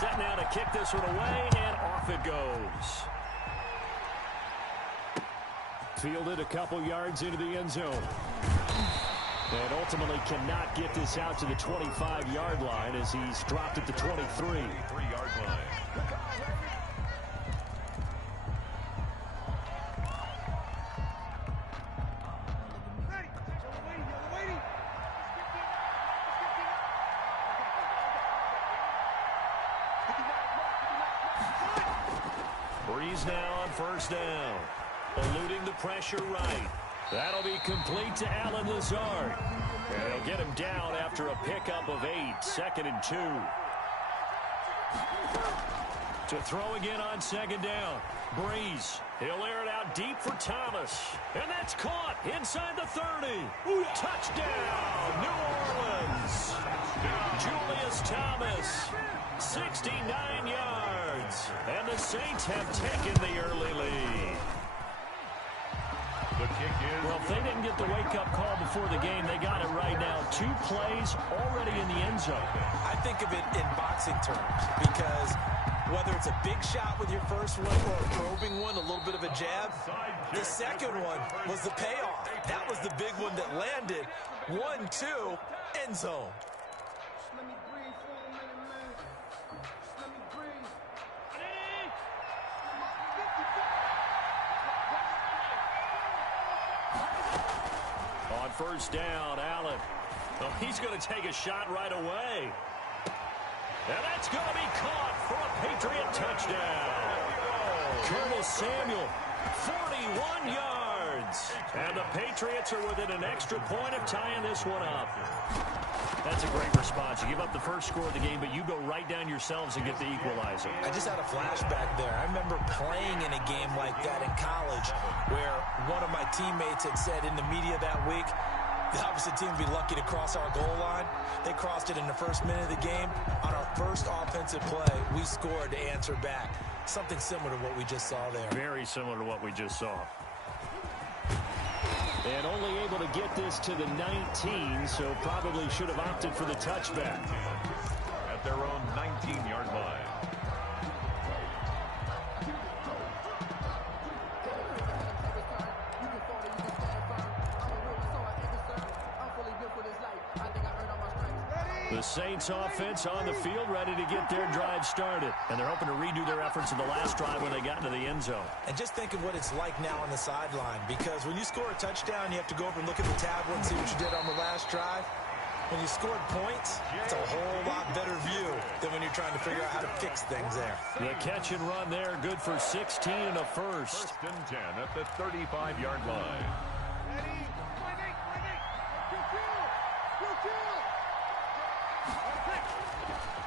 Set now to kick this one away, and off it goes. Fielded a couple yards into the end zone. And ultimately cannot get this out to the 25-yard line as he's dropped at the 23. 3-yard line. Breeze now on first down. Eluding the pressure right. That'll be complete to Allen Lazard. And he'll get him down after a pickup of 8. 2nd and 2. To throw again on 2nd down. Breeze. He'll air it out deep for Thomas. And that's caught inside the 30. Touchdown, New Orleans. Julius Thomas. 69 yards. And the Saints have taken the early lead. The kick is well, if they didn't get the wake-up call before the game, they got it right now. 2 plays already in the end zone. I think of it in boxing terms because whether it's a big shot with your first one or a probing one, a little bit of a jab, the second one was the payoff. That was the big one that landed. 1-2, end zone. On first down, Allen. Oh, he's going to take a shot right away. And that's going to be caught for a Patriot touchdown. Curtis Samuel, 41 yards. And the Patriots are within an extra point of tying this one up. That's a great response. You give up the first score of the game, but you go right down yourselves and get the equalizer. I just had a flashback there. I remember playing in a game like that in college where one of my teammates had said in the media that week, the opposite team would be lucky to cross our goal line. They crossed it in the first minute of the game. On our first offensive play, we scored to answer back. Something similar to what we just saw there. Very similar to what we just saw. And only able to get this to the 19, so probably should have opted for the touchback. At their own 19-yard line. The Saints offense on the field, ready to get their drive started. And they're hoping to redo their efforts in the last drive when they got into the end zone. And just think of what it's like now on the sideline, because when you score a touchdown, you have to go over and look at the tablet and see what you did on the last drive. When you scored points, it's a whole lot better view than when you're trying to figure out how to fix things there. The catch and run there, good for 16 and a first. 1st and 10 at the 35-yard line.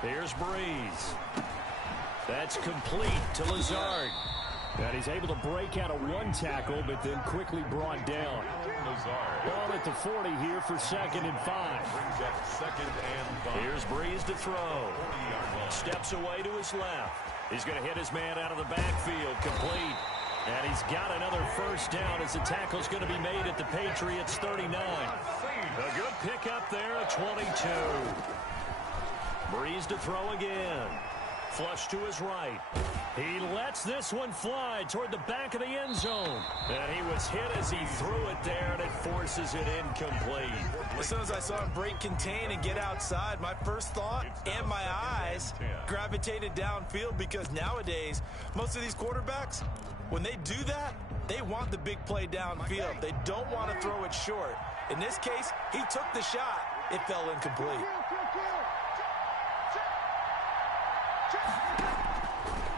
Here's Breeze. That's complete to Lazard. And he's able to break out of one tackle, but then quickly brought down. Lazard. Ball at the 40 here for 2nd and 5. Brings up 2nd and 5. Here's Breeze to throw. Steps away to his left. He's going to hit his man out of the backfield. Complete. And he's got another first down as the tackle's going to be made at the Patriots 39. A good pickup there at 22. Breeze to throw again. Flush to his right. He lets this one fly toward the back of the end zone. And he was hit as he threw it there, and it forces it incomplete. As soon as I saw him break contain and get outside, my first thought and my eyes gravitated downfield, because nowadays, most of these quarterbacks, when they do that, they want the big play downfield. They don't want to throw it short. In this case, he took the shot. It fell incomplete.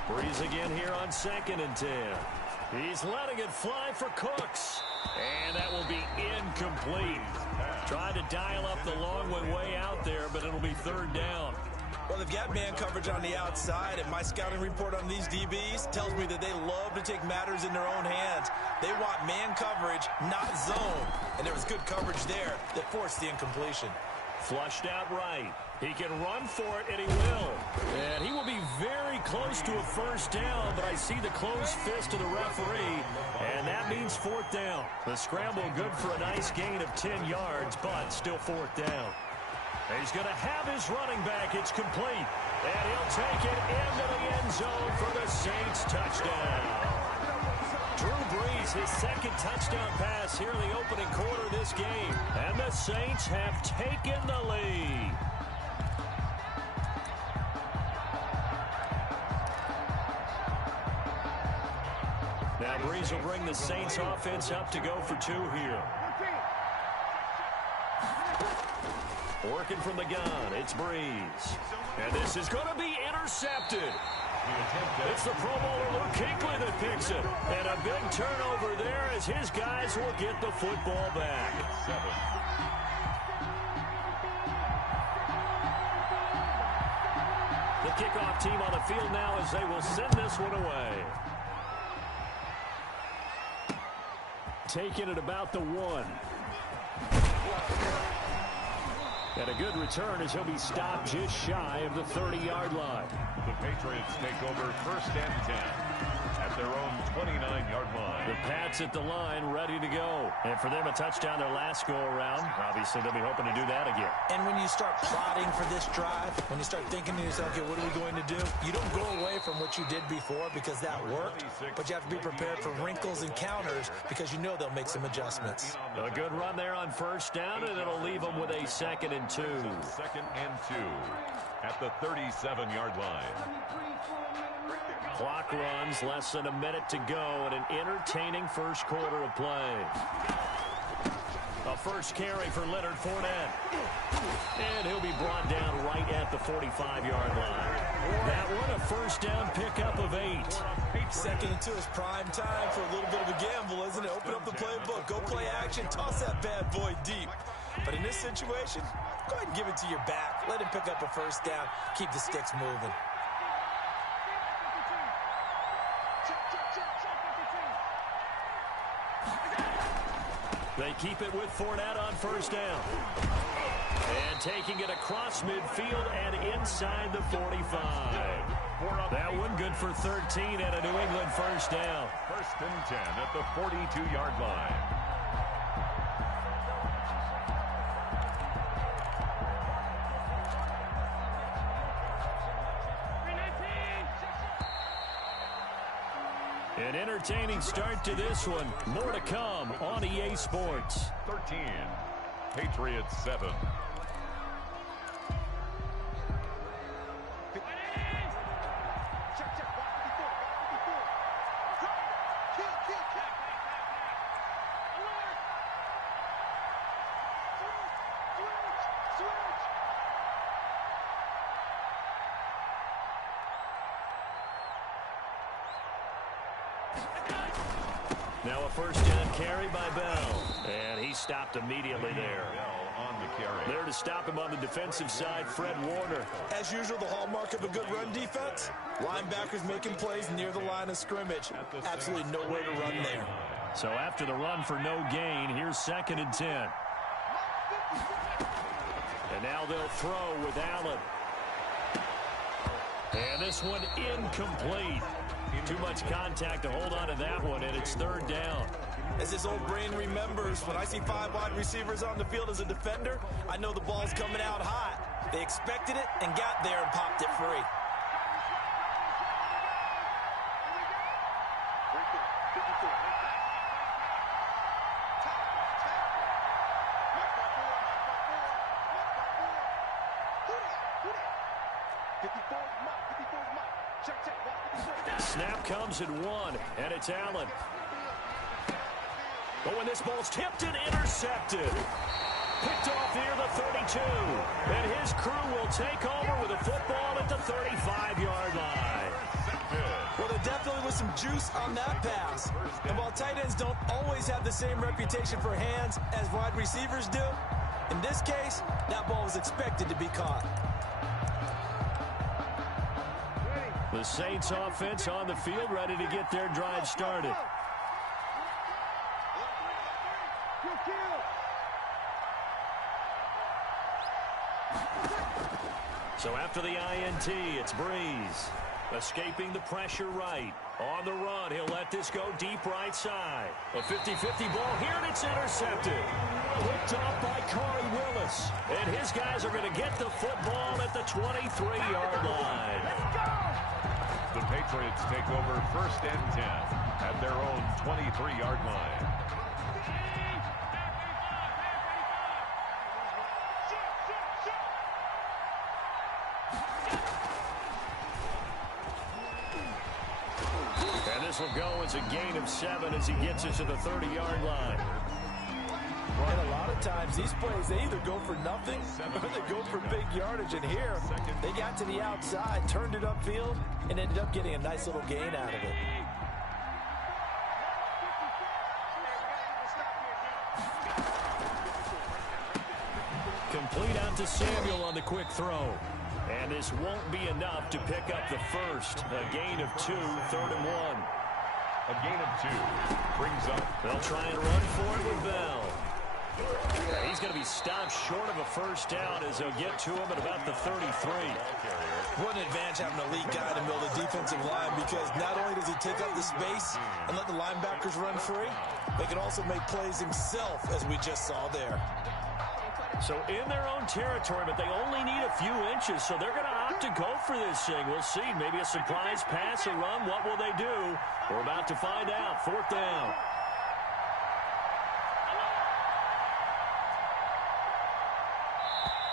Breeze again here on 2nd and 10. He's letting it fly for Cooks. And that will be incomplete. Tried to dial up the long one way out there, but it'll be 3rd down. Well, they've got man coverage on the outside, and my scouting report on these DBs tells me that they love to take matters in their own hands. They want man coverage, not zone. And there was good coverage there that forced the incompletion. Flushed out right. He can run for it, and he will. And he will be very close to a first down, but I see the closed fist of the referee, and that means 4th down. The scramble good for a nice gain of 10 yards, but still 4th down. He's going to have his running back. It's complete. And he'll take it into the end zone for the Saints touchdown. Drew Brees, his second touchdown pass here in the opening quarter of this game. And the Saints have taken the lead. Now Brees will bring the Saints offense up to go for two here. Working from the gun, it's Brees. And this is going to be intercepted. It's the Pro Bowler Luke Kuechly that picks it. And a big turnover there as his guys will get the football back. The kickoff team on the field now as they will send this one away. Taking it about the 1. And a good return as he'll be stopped just shy of the 30-yard line. The Patriots take over first and 10 at their own 29-yard line. The Pats at the line ready to go. And for them, a touchdown their last go-around. Obviously, they'll be hoping to do that again. And when you start plotting for this drive, when you start thinking to yourself, okay, what are we going to do? You don't go away from what you did before because that worked, but you have to be prepared for wrinkles and counters because you know they'll make some adjustments. A good run there on first down, and it'll leave them with a 2nd and 2. 2nd and 2 at the 37-yard line. Clock runs, less than a minute to go, and an entertaining first quarter of play. A first carry for Leonard Fournette. And he'll be brought down right at the 45-yard line. That one, a first down pickup of 8. 2nd and 2 is prime time for a little bit of a gamble, isn't it? Open up the playbook, go play action, toss that bad boy deep. But in this situation, go ahead and give it to your back. Let him pick up a first down. Keep the sticks moving. They keep it with Fournette on first down. And taking it across midfield and inside the 45. That one good for 13 and a New England first down. 1st and 10 at the 42-yard line. An entertaining start to this one. More to come on EA Sports. 13, Patriots 7. Now a first down carry by Bell. And he stopped immediately there. On the carry. There to stop him on the defensive side, Fred Warner. As usual, the hallmark of a good run defense, linebackers making plays near the line of scrimmage. Absolutely nowhere to run there. So after the run for no gain, here's 2nd and 10. And now they'll throw with Allen. And this one incomplete. Too much contact to hold on to that one, and it's 3rd down. As his old brain remembers, when I see 5 wide receivers on the field as a defender, I know the ball's coming out hot. They expected it and got there and popped it free. Snap comes at 1, and it's Allen. But when this ball's tipped and intercepted. Picked off near the 32. And his crew will take over with a football at the 35-yard line. Well, there definitely was some juice on that pass. And while tight ends don't always have the same reputation for hands as wide receivers do, in this case, that ball was expected to be caught. The Saints offense on the field ready to get their drive started. So after the INT, it's Brees. Escaping the pressure right. On the run, he'll let this go deep right side. A 50-50 ball here, and it's intercepted. Picked off by Corey Willis. And his guys are going to get the football at the 23-yard line. The Patriots take over 1st and 10 at their own 23-yard line. And this will go as a gain of 7 as he gets it to the 30-yard line. And a lot of times, these plays, they either go for nothing or they go for big yardage. And here, they got to the outside, turned it upfield, and ended up getting a nice little gain out of it. Complete out to Samuel on the quick throw. And this won't be enough to pick up the first. A gain of 2, 3rd and 1. A gain of 2 brings up. They'll try and run for it with Bell. Yeah, he's going to be stopped short of a first down as they'll get to him at about the 33. What an advantage having an elite guy in the middle of the defensive line, because not only does he take up the space and let the linebackers run free, they can also make plays himself, as we just saw there. So in their own territory, but they only need a few inches, so they're going to opt to go for this thing. We'll see. Maybe a surprise pass, a run. What will they do? We're about to find out. 4th down.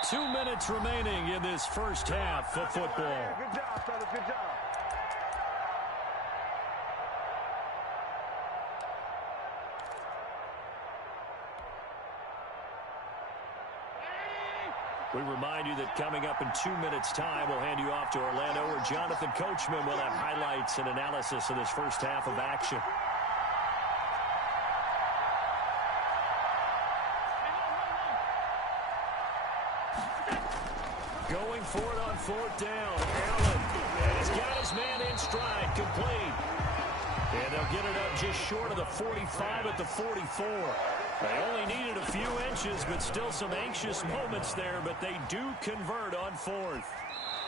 Two minutes remaining in this first half of football. Good job, fellas. Good job. We remind you that coming up in 2 minutes' time, we'll hand you off to Orlando, where Jonathan Coachman will have highlights and analysis of this first half of action. Going for it on 4th down. Allen. And he's got his man in stride, complete. And they'll get it up just short of the 45 at the 44. They only needed a few inches, but still some anxious moments there, but they do convert on 4th.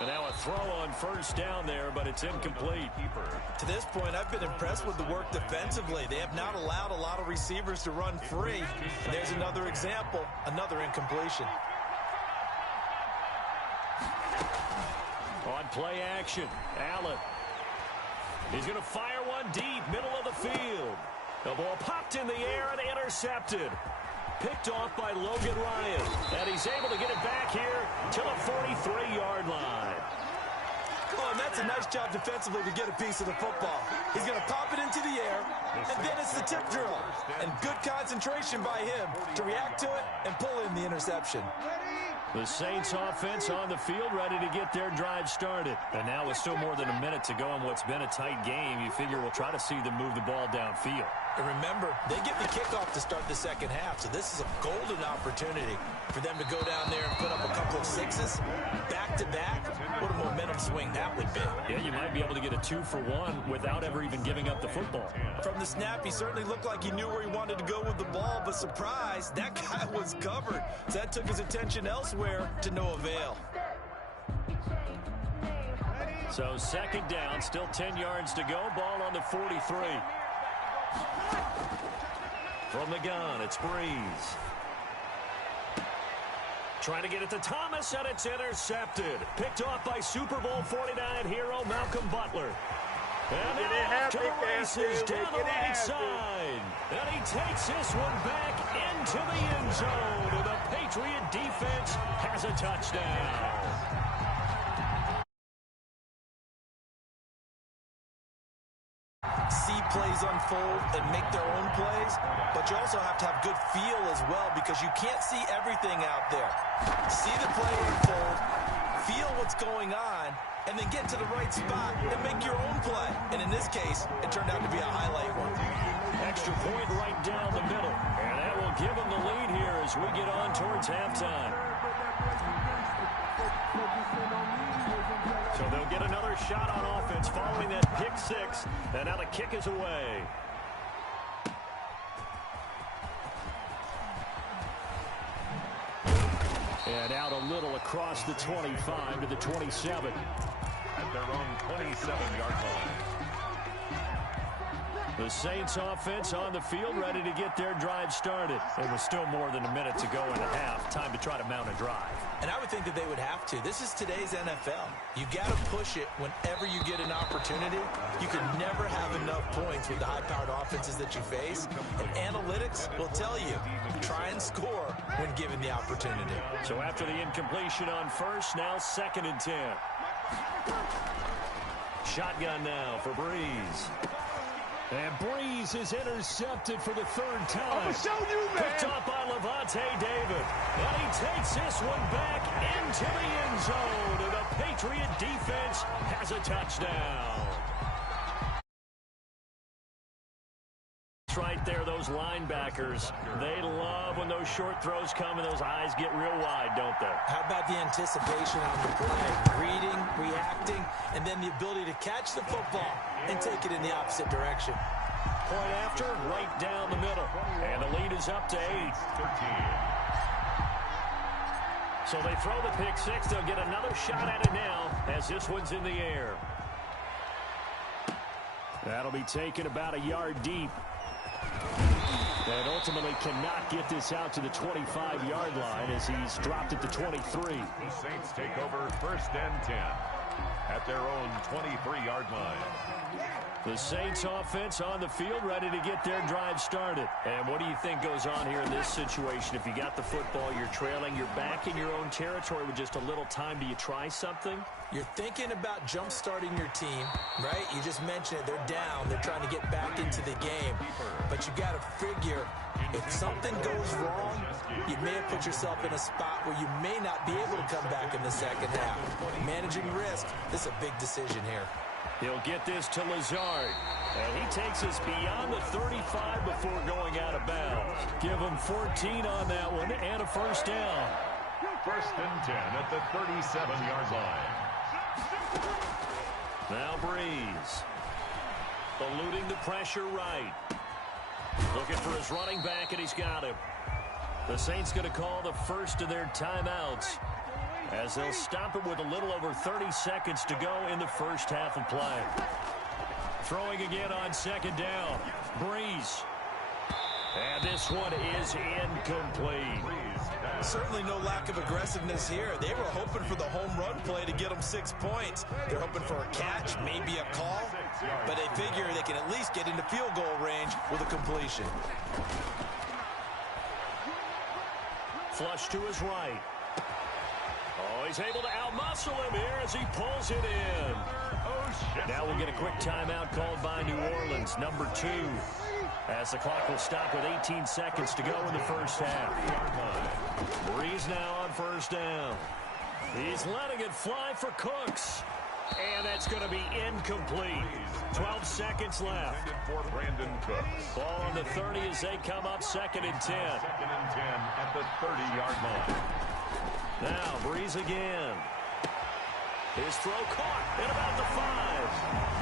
And now a throw on 1st down there, but it's incomplete. To this point, I've been impressed with the work defensively. They have not allowed a lot of receivers to run free. And there's another example, another incompletion. On play action, Allen. He's going to fire one deep, middle of the field. The ball popped in the air and intercepted. Picked off by Logan Ryan. And he's able to get it back here to the 43-yard line. Oh, and that's a nice job defensively to get a piece of the football. He's going to pop it into the air, and then it's the tip drill. And good concentration by him to react to it and pull in the interception. The Saints offense on the field, ready to get their drive started. And now with still more than a minute to go in what's been a tight game, you figure we'll try to see them move the ball downfield. And remember, they get the kickoff to start the second half, so this is a golden opportunity for them to go down there and put up a couple of sixes back-to-back. What a momentum swing that would be. Yeah, you might be able to get a 2-for-1 without ever even giving up the football. From the snap, he certainly looked like he knew where he wanted to go with the ball, but surprise, that guy was covered. So that took his attention elsewhere to no avail. So 2nd down, still 10 yards to go. Ball on the 43. From the gun, it's Breeze. Trying to get it to Thomas, and it's intercepted. Picked off by Super Bowl 49 hero Malcolm Butler. And now off to the races down the right side. And he takes this one back into the end zone. And the Patriot defense has a touchdown. See plays unfold and make their own plays, but you also have to have good feel as well, because you can't see everything out there. See the play unfold, feel what's going on, and then get to the right spot and make your own play. And in this case, it turned out to be a highlight one. Extra point right down the middle, and that will give them the lead here as we get on towards halftime. So they'll get another shot on offense following that pick six, and now the kick is away. And out a little across the 25 to the 27. At their own 27-yard line. The Saints offense on the field, ready to get their drive started. It was still more than a minute to go in the half. Time to try to mount a drive. And I would think that they would have to. This is today's NFL. You got to push it whenever you get an opportunity. You can never have enough points with the high-powered offenses that you face. And analytics will tell you, try and score when given the opportunity. So after the incompletion on first, now 2nd and 10. Shotgun now for Breeze. And Breeze is intercepted for the 3rd time. Picked up by Levante David. And he takes this one back into the end zone. And the Patriot defense has a touchdown. Right there, those linebackers, they love when those short throws come and those eyes get real wide, don't they? How about the anticipation on the play? Reading, reacting, and then the ability to catch the football and take it in the opposite direction. Point after, right down the middle. And the lead is up to 8. So they throw the pick six. They'll get another shot at it now as this one's in the air. That'll be taken about a yard deep. And ultimately cannot get this out to the 25-yard line as he's dropped it to 23. The Saints take over 1st and 10 at their own 23-yard line. The Saints offense on the field, ready to get their drive started. And what do you think goes on here in this situation? If you got the football, you're trailing, you're back in your own territory with just a little time. Do you try something? You're thinking about jump-starting your team, right? You just mentioned it. They're down. They're trying to get back into the game. But you got to figure, if something goes wrong, you may have put yourself in a spot where you may not be able to come back in the second half. Managing risk, this is a big decision here. He'll get this to Lazard. And he takes us beyond the 35 before going out of bounds. Give him 14 on that one and a 1st down. 1st and 10 at the 37-yard line. Now Breeze. Eluding the pressure right. Looking for his running back, and he's got him. The Saints going to call the first of their timeouts as they'll stop it with a little over 30 seconds to go in the first half of play. Throwing again on 2nd down. Breeze. And this one is incomplete. Certainly no lack of aggressiveness here. They were hoping for the home run play to get them 6 points. They're hoping for a catch, maybe a call, but they figure they can at least get into field goal range with a completion. Flush to his right. Oh, he's able to outmuscle him here as he pulls it in. Now we'll get a quick timeout called by New Orleans, number 2. As the clock will stop with 18 seconds to go in the first half. Breeze now on 1st down. He's letting it fly for Cooks. And that's going to be incomplete. 12 seconds left. For Brandon Cooks. Ball on the 30 as they come up 2nd and 10. 2nd and 10 at the 30-yard line. Now Breeze again. His throw caught at about the 5.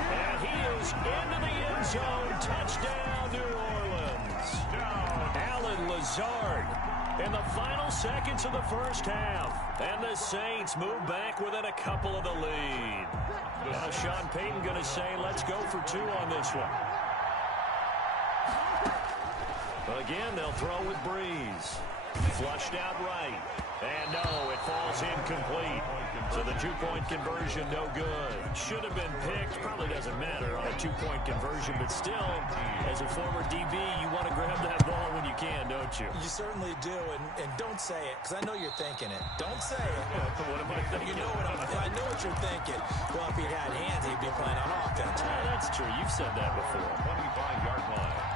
And he is into the end zone. Touchdown, New Orleans. Allen Lazard in the final seconds of the first half. And the Saints move back within a couple of the lead. Now Sean Payton going to say, let's go for 2 on this one. Again, they'll throw with Breeze. Flushed out right. And no, it falls incomplete. So the 2-point conversion, no good. Should have been picked. Probably doesn't matter on a 2-point conversion, but still, as a former DB, you want to grab that ball when you can, don't you? You certainly do, and don't say it, because I know you're thinking it. Don't say it. What am I thinking? You know I know what you're thinking. Well, if he had hands, he'd be playing on offense. Yeah, that's true. You've said that before. 25-yard line.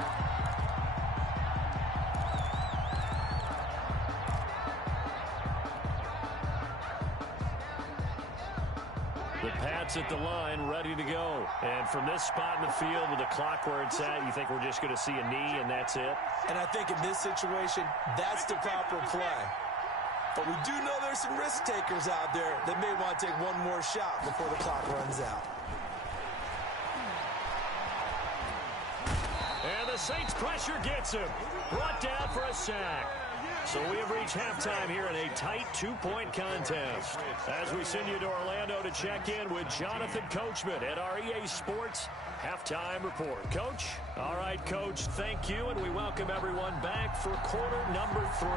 The Pats at the line, ready to go. And from this spot in the field with the clock where it's at, you think we're just going to see a knee and that's it? And I think in this situation, that's the proper play. But we do know there's some risk takers out there that may want to take one more shot before the clock runs out. And the Saints pressure gets him. Brought down for a sack. So we have reached halftime here in a tight 2-point contest. As we send you to Orlando to check in with Jonathan Coachman at our EA Sports Halftime Report. Coach? All right, Coach, thank you, and we welcome everyone back for quarter number 3.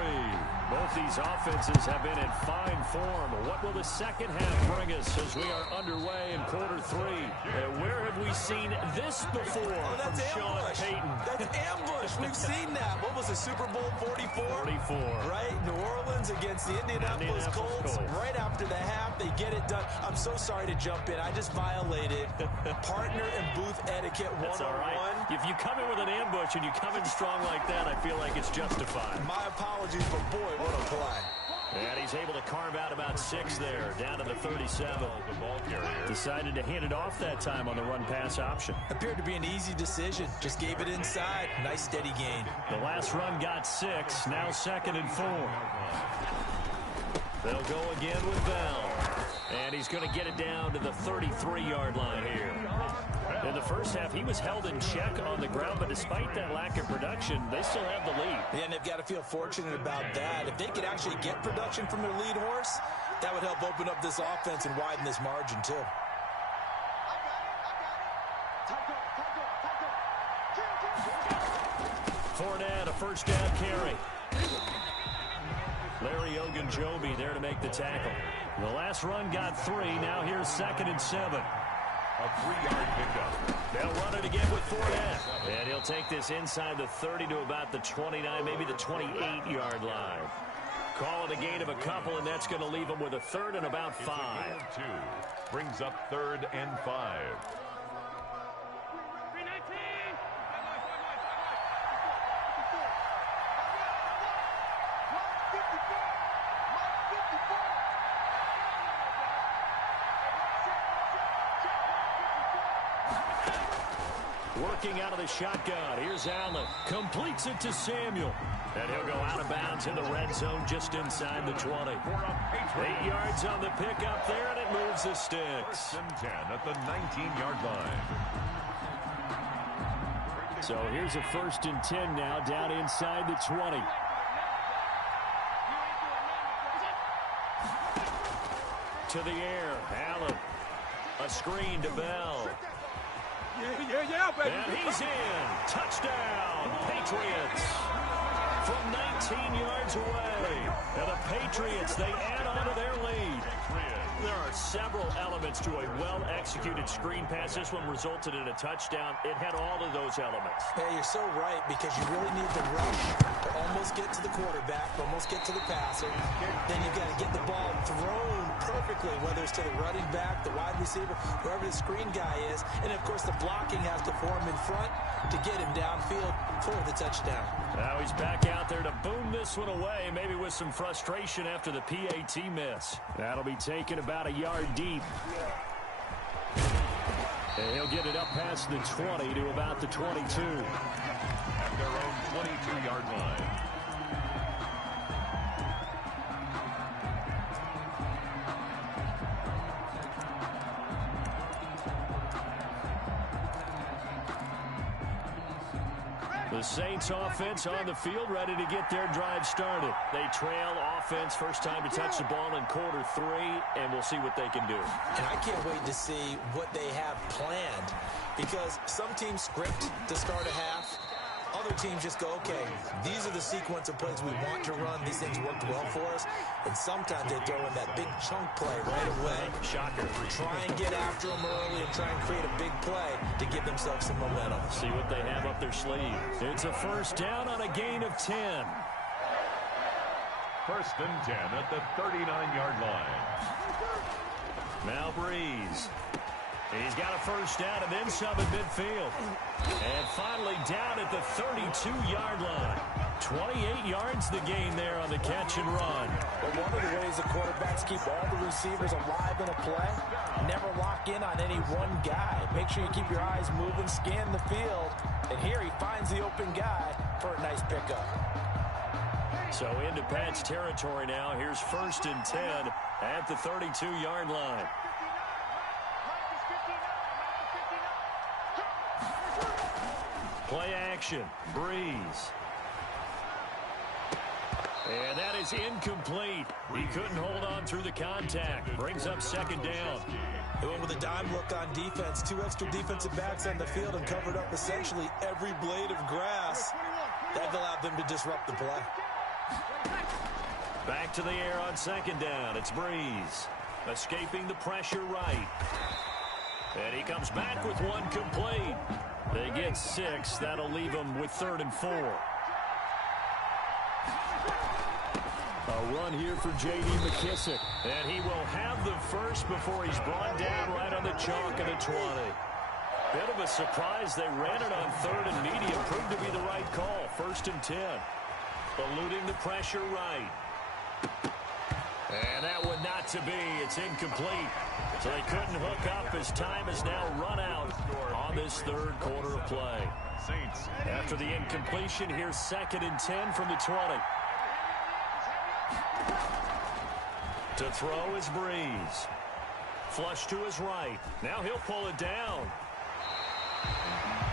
Both these offenses have been in fine form. What will the second half bring us as we are underway in quarter 3? Where have we seen this before from Sean Payton? That's ambush. We've seen that. What was it, Super Bowl 44? 44. Right? New Orleans against the Indianapolis Colts. Right after the half, they get it done. I'm so sorry to jump in. I just violated partner and booth etiquette 101. That's all right. If you come in with an ambush and you come in strong like that, I feel like it's justified. My apologies, but boy, what a play. And he's able to carve out about 6 there, down to the 37. The ball carrier Decided to hand it off that time on the run-pass option. Appeared to be an easy decision. Just gave it inside. Nice steady gain. The last run got 6, now 2nd and 4. They'll go again with Bell. And he's going to get it down to the 33-yard line here. In the first half, he was held in check on the ground, but despite that lack of production, they still have the lead. Yeah, and they've got to feel fortunate about that. If they could actually get production from their lead horse, that would help open up this offense and widen this margin, too. Fournette, a first down carry. Larry Ogunjobi there to make the tackle. The last run got 3. Now here's 2nd and 7. a 3-yard pickup. They'll run it again with Fournette. And he'll take this inside the 30 to about the 29, maybe the 28-yard line. Call it a gain of a couple, and that's going to leave him with a 3rd and about 5. It's a 2. Brings up 3rd and 5. Working out of the shotgun. Here's Allen. Completes it to Samuel. And he'll go out of bounds in the red zone just inside the 20. 8 yards on the pickup there, and it moves the sticks. 1st and 10 at the 19-yard line. So here's a 1st and 10 now down inside the 20. To the air. Allen. A screen to Bell. Yeah, baby. And he's in. Touchdown, Patriots. From 19 yards away. And the Patriots, they add on to their lead. There are several elements to a well-executed screen pass. This one resulted in a touchdown. It had all of those elements. Yeah, you're so right, because you really need the rush to almost get to the quarterback, almost get to the passer. Then you've got to get the ball thrown perfectly, whether it's to the running back, the wide receiver, whoever the screen guy is. And, of course, the blocking has to form in front to get him downfield for the touchdown. Now he's back out there to boom this one away, maybe with some frustration after the PAT miss. That'll be taken about a yard deep. And he'll get it up past the 20 to about the 22. At their own 22-yard line. The Saints offense on the field, ready to get their drive started. They trail offense, first time to touch the ball in quarter 3, and we'll see what they can do. And I can't wait to see what they have planned, because some teams script to start a half. Other teams just go, okay, these are the sequence of plays we want to run. These things worked well for us. And sometimes they throw in that big chunk play right away. Shocker. Try and get after them early and try and create a big play to give themselves some momentum. See what they have up their sleeve. It's a first down on a gain of 10. 1st and 10 at the 39-yard line. Now Breeze. He's got a first down and then some in midfield. And finally down at the 32-yard line. 28 yards the gain there on the catch and run. But one of the ways the quarterbacks keep all the receivers alive in a play, never lock in on any one guy. Make sure you keep your eyes moving, scan the field. And here he finds the open guy for a nice pickup. So into Pat's territory now. Here's 1st and 10 at the 32-yard line. Play action. Breeze. And that is incomplete. He couldn't hold on through the contact. Brings up second down. They went with a dime look on defense. 2 extra defensive backs on the field and covered up essentially every blade of grass. That allowed them to disrupt the play. Back to the air on second down. It's Breeze. Escaping the pressure right. And he comes back with one complete. They get 6. That'll leave them with 3rd and 4. A run here for J.D. McKissic. And he will have the first before he's brought down right on the chalk of the 20. Bit of a surprise. They ran it on 3rd and medium. Proved to be the right call. 1st and 10. Eluding the pressure right. And that one not to be. It's incomplete. So they couldn't hook up as time is now run out on this 3rd quarter of play. After the incompletion, here's 2nd and 10 from the 20. To throw is Breeze. Flush to his right. Now he'll pull it down.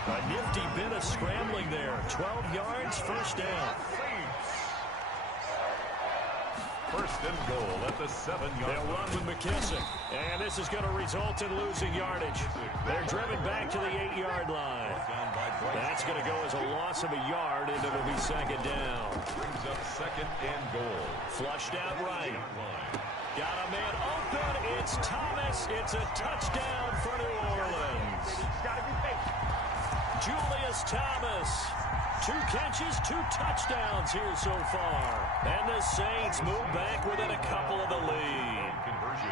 A nifty bit of scrambling there. 12 yards, 1st down. 1st and goal at the 7-yard line. They'll run with McKissic. And this is going to result in losing yardage. They're driven back to the 8-yard line. That's going to go as a loss of a yard, and it'll be 2nd down. Brings up 2nd and goal. Flushed out right. Got a man open. It's Thomas. It's a touchdown for New Orleans. Julius Thomas. 2 catches, 2 touchdowns here so far. And the Saints move back within a couple of the lead.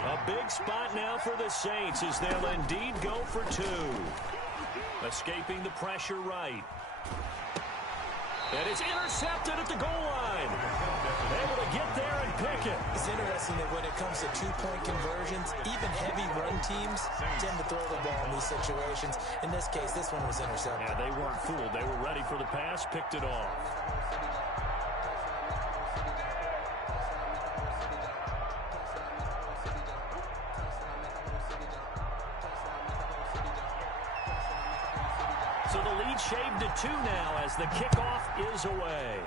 A big spot now for the Saints as they'll indeed go for 2. Escaping the pressure right. And it's intercepted at the goal line. Able to get there and pick it. It's interesting that when it comes to 2-point conversions, even heavy run teams tend to throw the ball in these situations. In this case, this one was intercepted. Yeah, they weren't fooled. They were ready for the pass, picked it off. So the lead shaved to 2 now as the kickoff is away.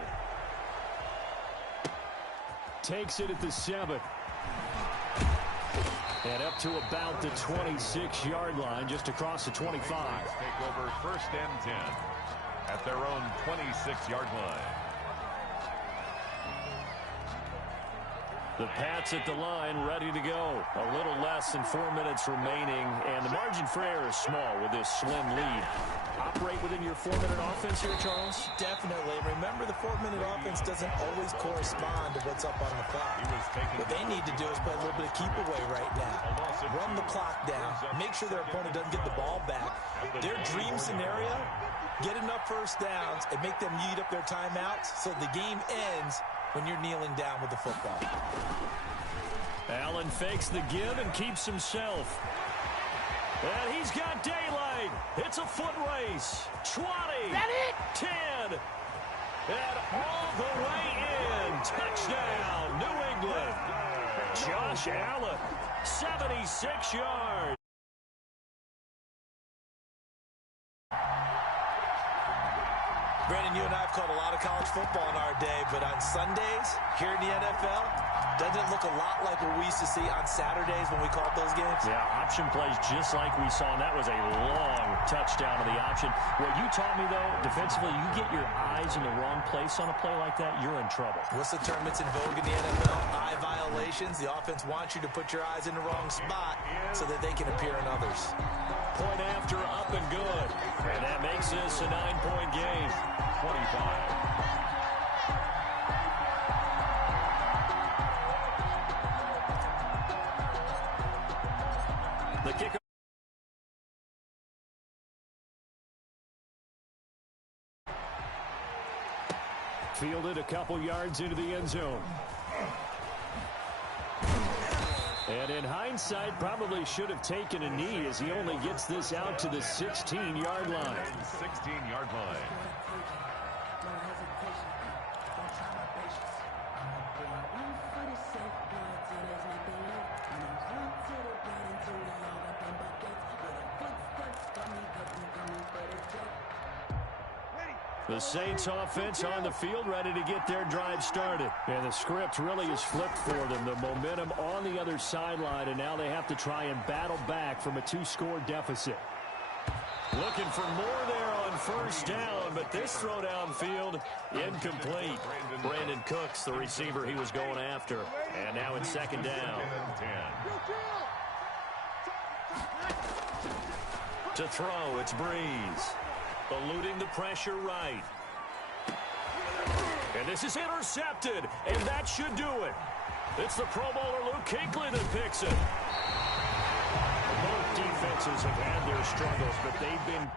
Takes it at the 7. And up to about the 26-yard line, just across the 25. Take over 1st and 10 at their own 26-yard line. The Pats at the line, ready to go. A little less than 4 minutes remaining, and the margin for error is small with this slim lead. Operate within your 4-minute offense here, Charles? Definitely. Remember, the 4-minute offense doesn't always correspond to what's up on the clock. What they need to do is play a little bit of keep away right now. Run the clock down. Make sure their opponent doesn't get the ball back. Their dream scenario, get enough 1st downs and make them eat up their timeouts so the game ends when you're kneeling down with the football. Allen fakes the give and keeps himself. And he's got daylight. It's a foot race. 20. That it? 10. And all the way in. Touchdown, New England. Josh Allen, 76 yards. Brandon, you and I have called a lot of college football in our day, but on Sundays, here in the NFL, doesn't it look a lot like what we used to see on Saturdays when we called those games? Yeah, option plays just like we saw, and that was a long touchdown to the option. What you taught me, though, defensively, you get your eyes in the wrong place on a play like that, you're in trouble. What's the term that's in vogue in the NFL? Eye violations. The offense wants you to put your eyes in the wrong spot so that they can appear in others. Point after, up and good. And that makes this a 9-point game. 25. The kicker. Fielded a couple yards into the end zone. And in hindsight, probably should have taken a knee as he only gets this out to the 16-yard line. 16-yard line. The Saints offense on the field, ready to get their drive started. And the script really is flipped for them. The momentum on the other sideline, and now they have to try and battle back from a 2-score deficit. Looking for more there on first down, but this throw downfield, incomplete. Brandon Cooks, the receiver he was going after. And now it's second down. To throw, it's Breeze. Eluding the pressure right. And this is intercepted, and that should do it. It's the Pro Bowler Luke Kuechly that picks it. Both defenses have had their struggles, but they've been...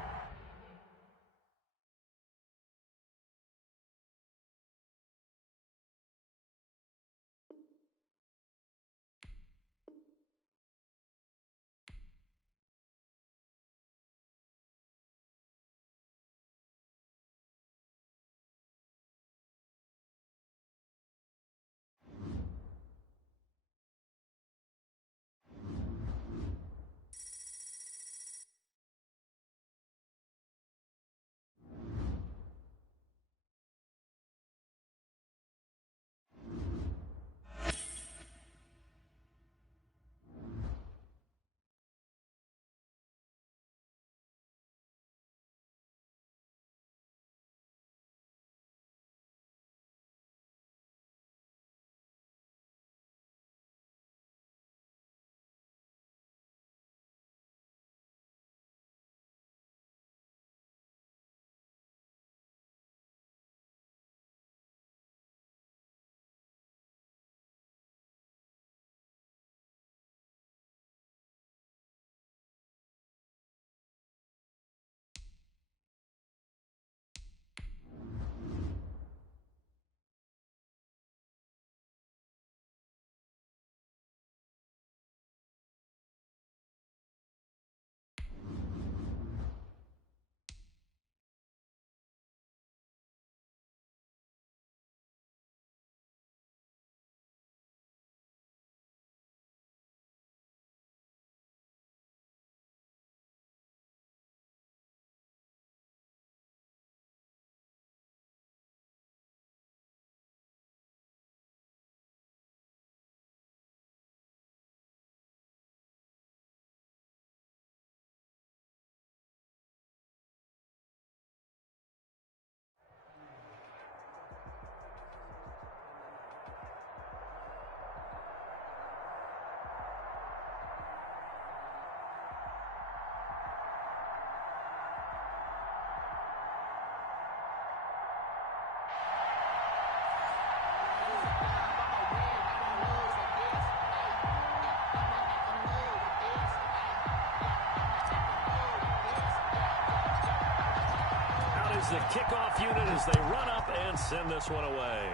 The kickoff unit as they run up and send this one away.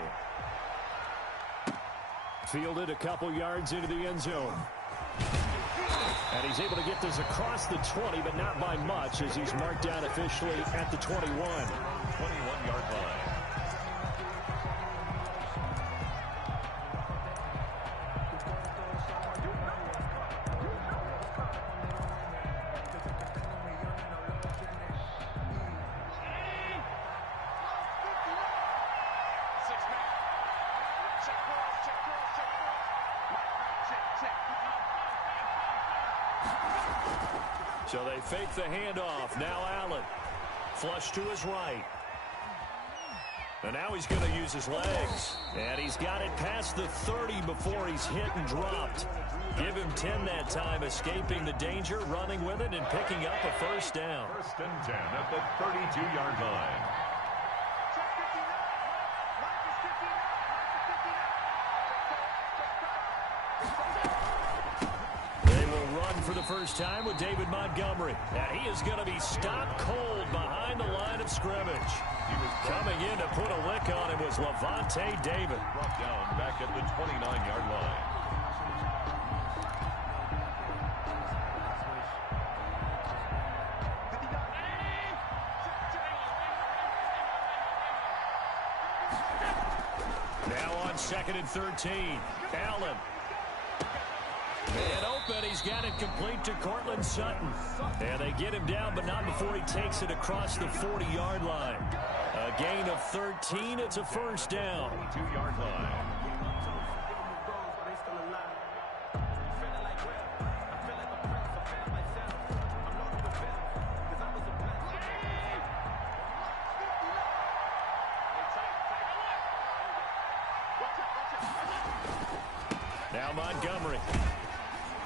Fielded a couple yards into the end zone. And he's able to get this across the 20, but not by much as he's marked down officially at the 21. 21-yard line. So they fake the handoff. Now Allen. Flush to his right. And now he's going to use his legs. And he's got it past the 30 before he's hit and dropped. Give him 10 that time, escaping the danger, running with it, and picking up a first down. First and 10 at the 32-yard line. For the first time with David Montgomery. And he is going to be stopped cold behind the line of scrimmage. He was coming in to put a lick on him was Lavonte David. Brought down back at the 29-yard line. Now on 2nd and 13. Allen. And open, he's got it complete to Cortland Sutton. And they get him down, but not before he takes it across the 40-yard line. A gain of 13. It's a first down. 2-yard line. Now Montgomery.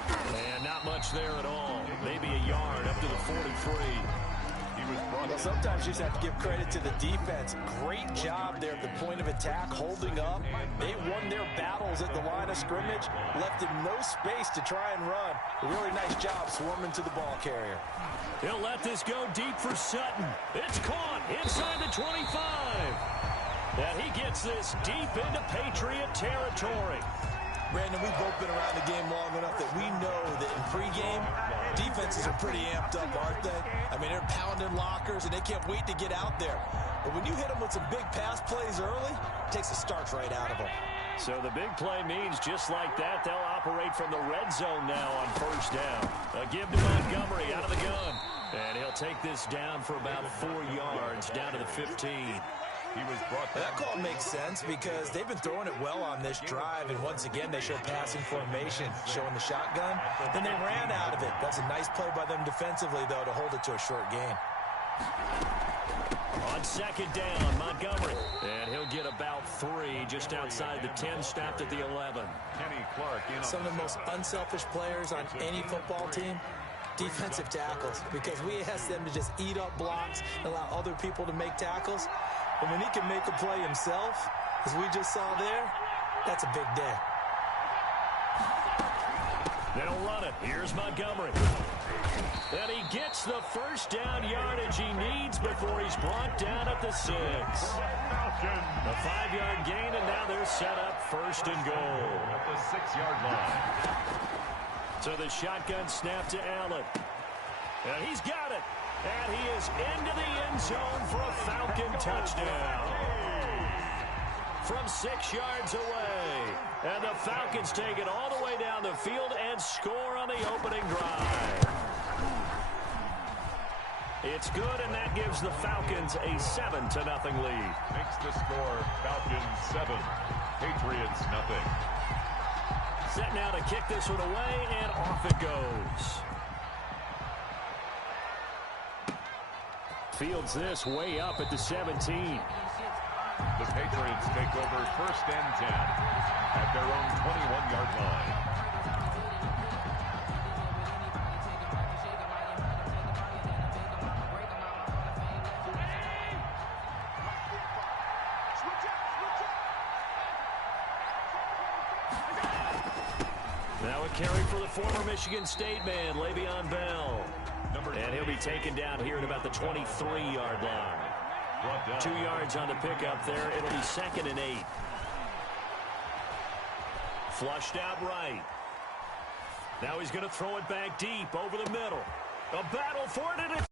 And not much there at all. Maybe a yard up to the 43. Well, sometimes you just have to give credit to the defense. Great job there at the point of attack, holding up. They won their battles at the line of scrimmage, left him no space to try and run. A really nice job swarming to the ball carrier. He'll let this go deep for Sutton. It's caught inside the 25. And he gets this deep into Patriot territory. Brandon, we've both been around the game long enough that we know that in pregame, defenses are pretty amped up, aren't they? I mean, they're pounding lockers, and they can't wait to get out there. But when you hit them with some big pass plays early, it takes the starch right out of them. So the big play means just like that, they'll operate from the red zone now on first down. A give to Montgomery out of the gun. And he'll take this down for about 4 yards, down to the 15. That call makes sense because they've been throwing it well on this drive, and once again they show passing formation, showing the shotgun. Then they ran out of it. That's a nice play by them defensively, though, to hold it to a short gain. On second down, Montgomery. And he'll get about 3 just outside the 10, stopped at the 11. Kenny Clark in. Some of the most unselfish players on any football team, defensive tackles, because we ask them to just eat up blocks, allow other people to make tackles. But when he can make a play himself, as we just saw there, that's a big day. They'll run it. Here's Montgomery. And he gets the first down yardage he needs before he's brought down at the 6. A 5-yard gain, and now they're set up first and goal. At the 6-yard line. So the shotgun snap to Allen. And he's got it. And he is into the end zone for a Falcon touchdown. From 6 yards away. And the Falcons take it all the way down the field and score on the opening drive. It's good, and that gives the Falcons a 7-0 lead. Makes the score Falcons 7, Patriots 0. Set now to kick this one away, and off it goes. Fields this way up at the 17. The Patriots take over first and 10 at their own 21-yard line. Now a carry for the former Michigan State man, Le'Veon Bell. And he'll be taken down here at about the 23-yard line. 2 yards on the pickup there. It'll be 2nd and 8. Flushed out right. Now he's going to throw it back deep over the middle. A battle for it, and it's